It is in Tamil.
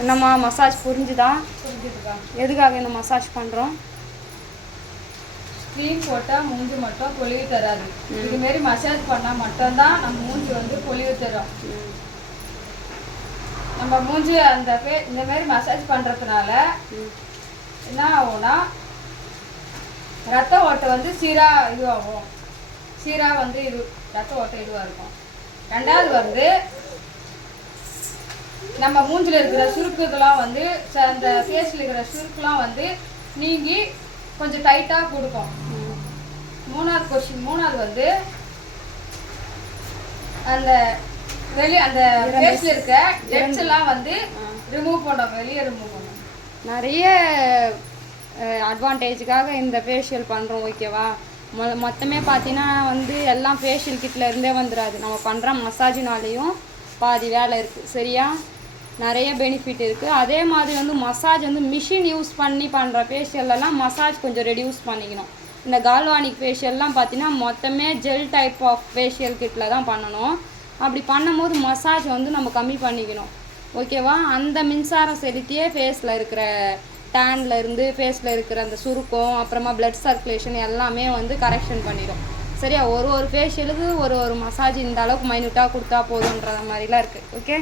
என்னம்மா மசாஜ் புரிஞ்சுதா? புரிஞ்சுதுக்கா. எதுக்காக இந்த மசாஜ் பண்ணுறோம்? க்ரீம் போட்டால் மூஞ்சி மட்டும் பொலிவு தராது. இதுமாரி மசாஜ் பண்ணால் மட்டும்தான் நம்ம மூஞ்சி வந்து பொலிவு தரும். நம்ம மூஞ்சி இந்த மாதிரி மசாஜ் பண்ணுறதுனால என்ன ஆகும்னா ரத்த ஓட்டை வந்து சீராக இதுவாகும். சீராக வந்து ரத்த ஓட்டை இதுவாக இருக்கும். ரெண்டாவது வந்து நம்ம மூஞ்சில் இருக்கிற சுருக்குகள்லாம் வந்து அந்த ஃபேஸில் இருக்கிற சுருக்குலாம் வந்து நீங்கி கொஞ்சம் டைட்டாக கொடுக்கும். மூணாவது வந்து அந்த அந்த ஃபேஸில் இருக்க டெட்ஸ் எல்லாம் வந்து ரிமூவ் பண்ணோம், வெளியே ரிமூவ் பண்ணோம். நிறைய அட்வான்டேஜுக்காக இந்த ஃபேஷியல் பண்ணுறோம், ஓகேவா? மொத்தமே பார்த்தீங்கன்னா வந்து எல்லாம் ஃபேஷியல் கிட்டில் இருந்தே வந்துடாது. நம்ம பண்ணுற மசாஜினாலேயும் பாதி வேலை இருக்குது, சரியா? நிறைய பெனிஃபிட் இருக்குது. அதே மாதிரி வந்து மசாஜ் வந்து மிஷின் யூஸ் பண்ணி பண்ணுற ஃபேஷியல்லாம் மசாஜ் கொஞ்சம் ரெடியூஸ் பண்ணிக்கணும். இந்த கால்வானிக் ஃபேஷியல்லாம் பார்த்தீங்கன்னா மொத்தமே ஜெல் டைப் ஆஃப் ஃபேஷியல் கிட்டில் தான் பண்ணணும். அப்படி பண்ணும்போது மசாஜ் வந்து நம்ம கம்மி பண்ணிக்கணும், ஓகேவா? அந்த மின்சாரம் செலுத்தியே ஃபேஸில் இருக்கிற டேனில் இருந்து ஃபேஸில் இருக்கிற அந்த சுருக்கம், அப்புறமா பிளட் சர்க்குலேஷன் எல்லாமே வந்து கரெக்ஷன் பண்ணிடும், சரியா? ஒரு ஃபேஷியலுக்கு ஒரு மசாஜ் இந்த அளவுக்கு மைன்யூட்டாக கொடுத்தா போதுன்ற மாதிரிலாம் இருக்குது, ஓகே?